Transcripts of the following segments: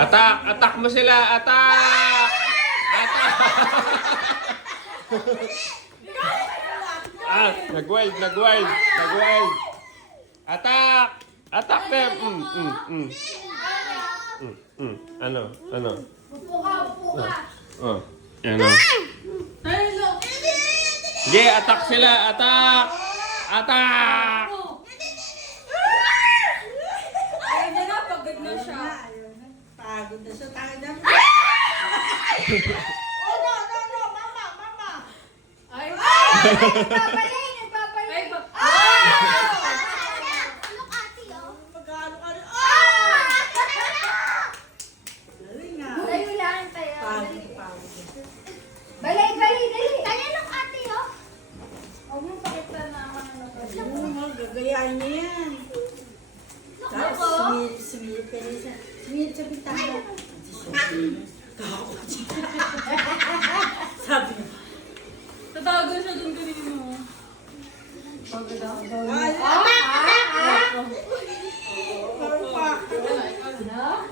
Atak! Atak mo sila! Atak! Atak! Nag-wild! Nag-wild! Nag-wild! Atak! Atak, Tem! Ano? Ano? Upo ka, upo ka. Oh. Ano? Sige, atak sila! Atak! Atak! Ayun na, pagod na siya. Pagod na siya. Tayo na. Mama. Ay, Nagpapalay, nagpapalay. Look, ate, oh. Magkano ka rin. Dali nga. Tayo lang tayo. Pagod. Balay, balay, dali. Tayo, look, ate, oh. huwag mong pakita na ano ka. Gagayain niya yan. Tapos sumilip ka rin sa... Sumilip sa bintana. Sabi niya. Tatago siya dun kanino. Pagod ako daw. Ay, ka pa. Ayun na.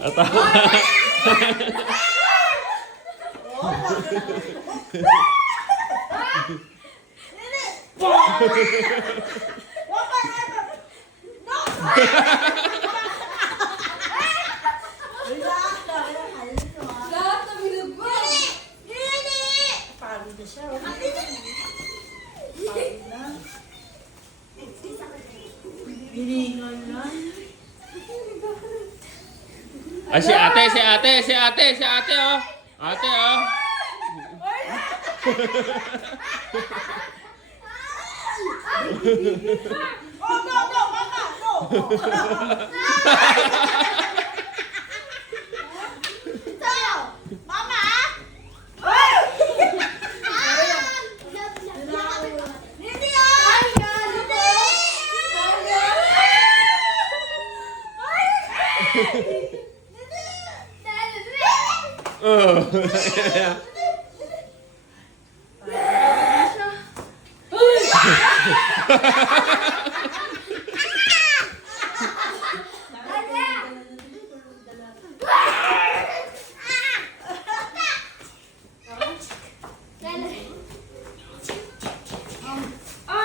Atak! Lahat na binagwa. Pagod na siya. Pagod na. Hiningal na. Ay, si ate, oh! Ate, oh! Oh, no, mama, no. Tayo. Mama. Hindi ah! Oh.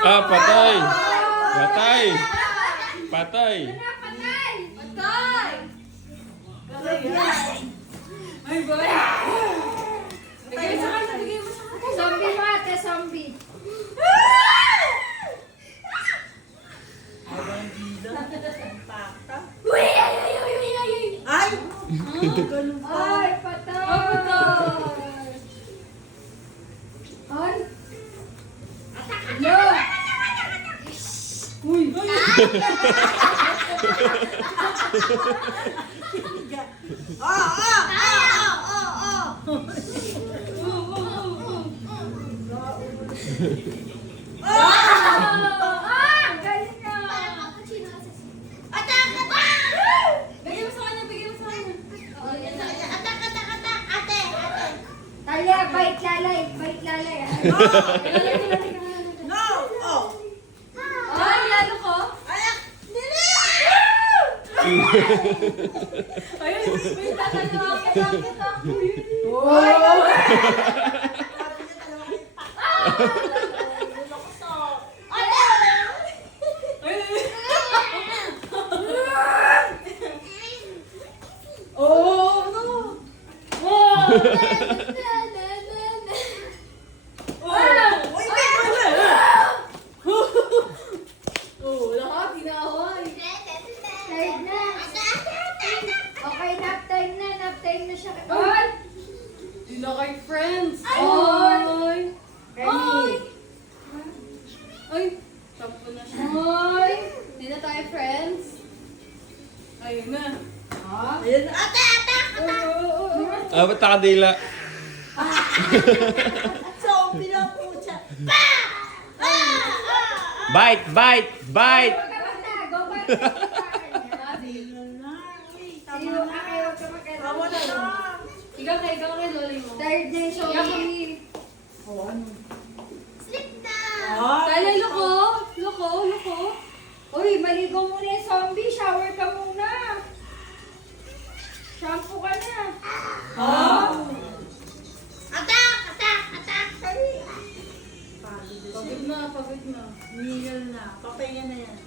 Ah, patay! Patay! Patay! Patay. Patay! Ay, boy! Bigay mo sa kanya, bigay mo sa kanya. Zombie mo, ate, zombie. Uy, ay, ay, ay, ay, ay, ay. Ay! Ganun pa. Ay, patay. Oh, patay! Ay. No! Uy! Ah, galing na. Bigay mo sa kanya, bigay mo sa kanya. Talia, bait lalay, bait lalay. No! Oh! Ay, lalo ko? Ayak! Ayun, may tatanawa kita. Oh, no! Wow! Uy, wait! Oh, lahat, hinahon. Time na. Okay, nap time na siya. Ay! Di na kay friends. Ay! Ay! Ready? Ay! Tampo na siya. Ay! Di na tayo friends. Ayun na. Ha? Ayun. Ah, ba't nakadila? So, pinapucha. Pa! Bite, bite, bite. Huwag ka basta. Go back. Sige, huwag ka kayo. Huwag ka magkaroon. Tama na lang. Ikaw kay lolay mo. Third day, Shopee. Ay, Kaya loko. Loko. Uy, maligo muna yung zombie. Shower ka muna. Shampoo ka na. Pagod na. Miguel na. Papahinga na yan.